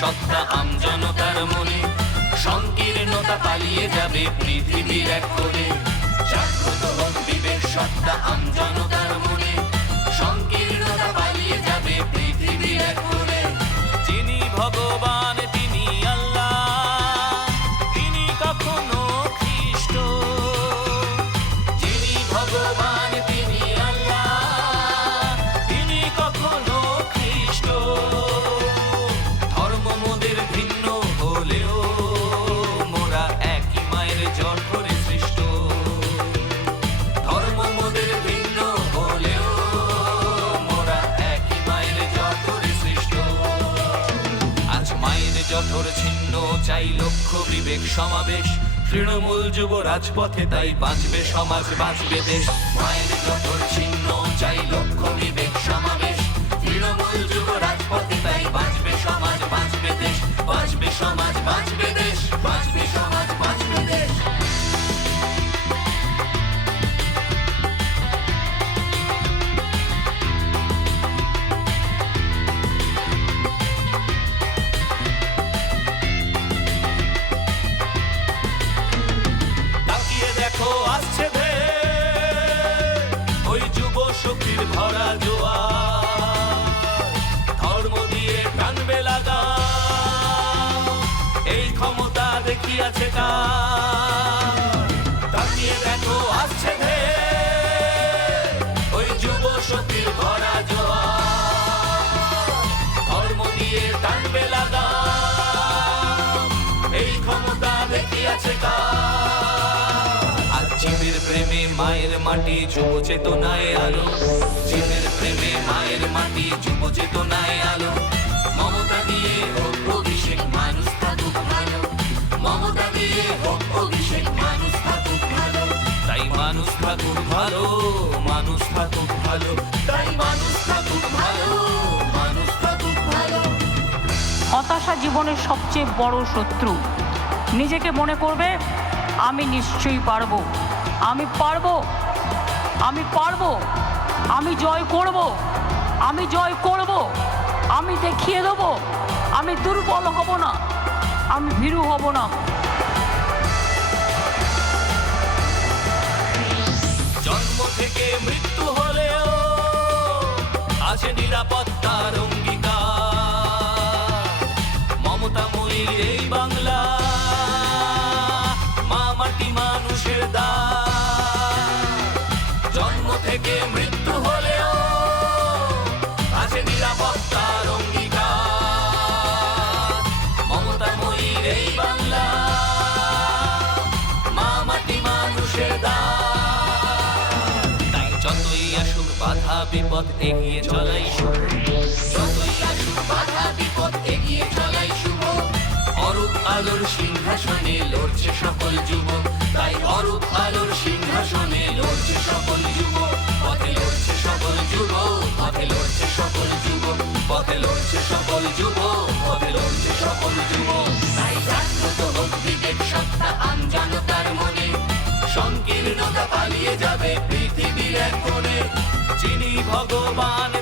সত্তা আমজনতার মনে, সংকীর্ণতা পালিয়ে যাবে পৃথিবীর এক কোণে। জাগ্রত হোক বিবেক সত্তা আমজনতার মনে, সংকীর্ণতা পালিয়ে যাবে পৃথিবীর এক কোণে। যিনি ভগবান তিনি আল্লাহ, তিনি কখনো খ্রিস্ট। যিনি ভগবান তিনি আল্লাহ, তিনি কখনো খ্রিস্ট। ধর্ম মোদের ভিন্ন হলেও মোরা একই মায়ের জঠরে সৃষ্ট। ধর্ম মোদের ভিন্ন হলেও মোরা একই মায়ের জঠরে সৃষ্ট। আজ মায়ের জঠর ছিন্ন, চাই লক্ষ্য বিবেক সমাবেশ। তৃণমূল যুব রাজপথে, তাই বাঁচবে সমাজ, বাঁচবে দেশ। মায়ের জঠর ছিন্ন, চাই লক্ষ্য বিবেক সমাবেশ। তৃণমূল যুব রাজপথে, তাই বাঁচবে সমাজ, বাঁচবে দেশ। বাঁচবে সমাজ, বাঁচবে দেশ। বাঁচবে সমাজ, বাঁচবে দেশ। তাকিয়ে দেখো আসছে ভেড়, ওই যুব শক্তির ভরা জোয়ার। ধর্ম দিয়ে টানবে লাগা, এই ক্ষমতা দেখিয়াছে কার। তাকিয়ে দেখো আসছে ভেড়, ওই যুব শক্তির ভরা জোয়ার। ধর্ম দিয়ে টানবে লাগা, এই ক্ষমতা দেখিয়াছে কার। আজ জীবের প্রেমে মায়ের মাটি, যুব চেতনায় আলো। জীবের প্রেমে মায়ের মাটি, যুব চেতনায় আলো। মমতা দিয়ে হোক অভিষেক, মানুষ থাকুক ভালো। মমতা দিয়ে হোক অভিষেক, মানুষ থাকুক ভালো। তাই মানুষ থাকুক ভালো, মানুষ থাকুক ভালো। তাই মানুষ থাকুক ভালো, মানুষ থাকুক ভালো। হতাশা জীবনের সবচেয়ে বড় শত্রু। নিজেকে মনে করবে আমি নিশ্চয়ই পারবো, আমি পারবো, আমি পারবো, আমি জয় করব, আমি জয় করব, আমি দেখিয়ে দেবো, আমি দুর্বল হব না, আমি ভীরু হব না। জন্ম থেকে মৃত্যু হলেও আছে নিরাপত্তার অঙ্গীকার। মমতাময়ীর এই বাংলা, মা মাটি মানুষের দান। জন্ম থেকে মৃত্যু হলেও আছে নিরাপত্তার অঙ্গীকার। মমতাময়ীর এই বাংলা, মা মাটি মানুষের দান। তাই যতই আসুক বাধা বিপদ, এগিয়ে চলাই শুভ। যতই আসুক বাধা বিপদ, এগিয়ে চলাই শুভ। অরূপ আলোর সিংহাসনে লড়ছে সকল যুবক, তাই অরূপ আলোর সিংহাসনে লড়ছে সকল যুবক। পথে লড়ছে সকল যুবক, পথে লড়ছে সকল যুবক। পথে লড়ছে সকল যুবক, পথে লড়ছে সকল যুবক। তাই জাগ্রত হোক বিবেক সত্তা আমজনতার মনে, সংকীর্ণতা পালিয়ে যাবে পৃথিবীর এক কোণে। যিনি ভগবান